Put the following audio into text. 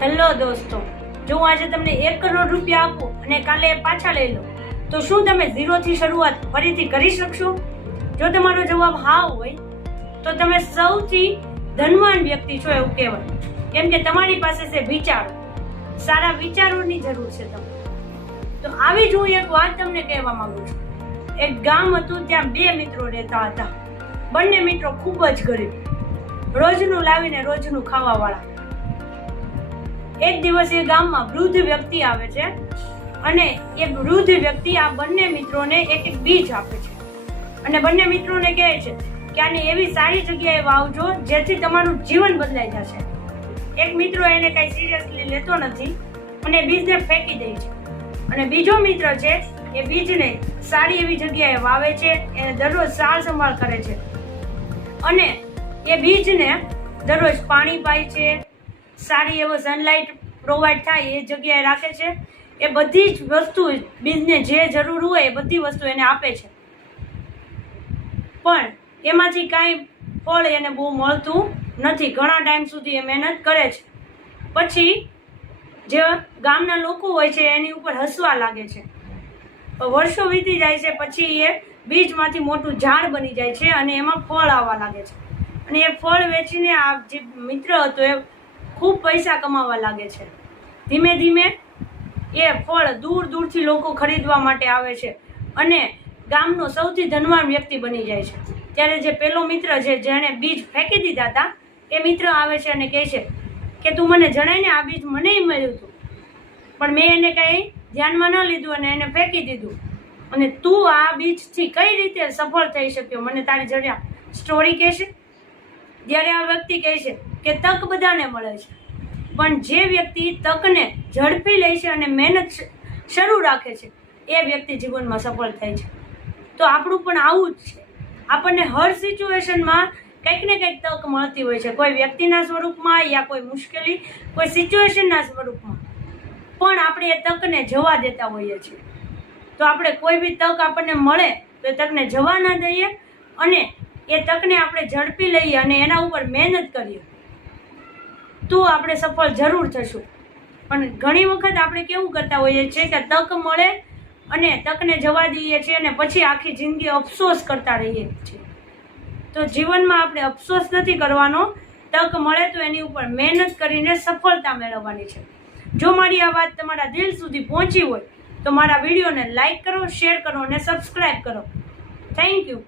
Hello દોસ્તો, જો હું આજે તમને 1 કરોડ રૂપિયા આપું અને કાલે પાછા લઈ લો તો શું તમે ઝીરોથી શરૂઆત ફરીથી કરી શકશો? જો તમારો જવાબ હા હોય તો તમે સૌથી ધનવાન વ્યક્તિ છો એવું કહેવાય, કેમ કે તમારી પાસે છે વિચારો, સારા વિચારોની જરૂર છે તમને. તો આવી જ હું એક વાત તમને કહેવા માંગુ છું. એક ગામ હતું, ત્યાં 2 મિત્રો રહેતા હતા. બંને મિત્રો ખૂબ જ ગરીબ, રોજનું લાવીને રોજનું ખાવા વાળા. એક દિવસ એ ગામમાં વૃદ્ધ વ્યક્તિ આવે છે અને એ વૃદ્ધ વ્યક્તિ આ બંને મિત્રોને એક બીજ આપે છે અને બંને મિત્રોને કહે છે કે આને એવી સારી જગ્યાએ વાવજો જેથી તમારું જીવન બદલાઈ જશે. એક મિત્રો એને કઈ સિરિયસલી લેતો નથી અને બીજને ફેંકી દે છે અને બીજો મિત્ર છે એ બીજને સારી એવી જગ્યાએ વાવે છે, એને દરરોજ સાર સંભાળ કરે છે અને એ બીજને દરરોજ પાણી પાય છે, સારી એવો સનલાઇટ પ્રોવાઈડ થાય એ જગ્યાએ રાખે છે. એ બધી જ વસ્તુ બીજને જે જરૂર હોય એ બધી વસ્તુ એને આપે છે, પણ એમાંથી કાંઈ ફળ એને બહુ મળતું નથી. ઘણા ટાઈમ સુધી એ મહેનત કરે છે. પછી જે ગામના લોકો હોય છે એની ઉપર હસવા લાગે છે. વર્ષો વીતી જાય છે, પછી એ બીજમાંથી મોટું ઝાડ બની જાય છે અને એમાં ફળ આવવા લાગે છે અને એ ફળ વેચીને આ જે મિત્ર હતો એ ખૂબ પૈસા કમાવા લાગે છે. ધીમે ધીમે એ ફળ દૂર દૂરથી લોકો ખરીદવા માટે આવે છે અને ગામનો સૌથી ધનવાન વ્યક્તિ બની જાય છે. ત્યારે જે પેલો મિત્ર છે જેણે બીજ ફેંકી દીધા હતા એ મિત્ર આવે છે અને કહે છે કે તું મને જણાય ને, આ બીજ મને મળ્યું હતું પણ મેં એને કંઈ ધ્યાનમાં ન લીધું અને એને ફેંકી દીધું, અને તું આ બીજથી કઈ રીતે સફળ થઈ શક્યો, મને તારી જરા સ્ટોરી કહેશે? ત્યારે આ વ્યક્તિ કહે છે કે તક બધાને મળે છે, પણ જે વ્યક્તિ તકને ઝડપી લે છે અને મહેનત શરૂ રાખે છે એ વ્યક્તિ જીવનમાં સફળ થાય છે. તો આપણું પણ આવું જ છે. આપણને હર સિચ્યુએશનમાં કંઈક ને કંઈક તક મળતી હોય છે, કોઈ વ્યક્તિના સ્વરૂપમાં યા કોઈ મુશ્કેલી, કોઈ સિચ્યુએશનના સ્વરૂપમાં, પણ આપણે એ તકને જવા દેતા હોઈએ છીએ. તો આપણે કોઈ બી તક આપણને મળે તો એ તકને જવા ના દઈએ અને એ તકને આપણે ઝડપી લઈએ અને એના ઉપર મહેનત કરીએ તો આપણે સફળ જરૂર થશું. પણ ઘણી વખત આપણે કેવું કરતા હોઈએ છીએ કે તક મળે અને તકને જવા દઈએ છીએ અને પછી આખી જિંદગી અફસોસ કરતા રહીએ છીએ. તો જીવનમાં આપણે અફસોસ નથી કરવાનો, તક મળે તો એની ઉપર મહેનત કરીને સફળતા મેળવવાની છે. જો મારી આ વાત તમારા દિલ સુધી પહોંચી હોય તો મારા વિડીયોને લાઈક કરો, શેર કરો અને સબસ્ક્રાઈબ કરો. Thank you.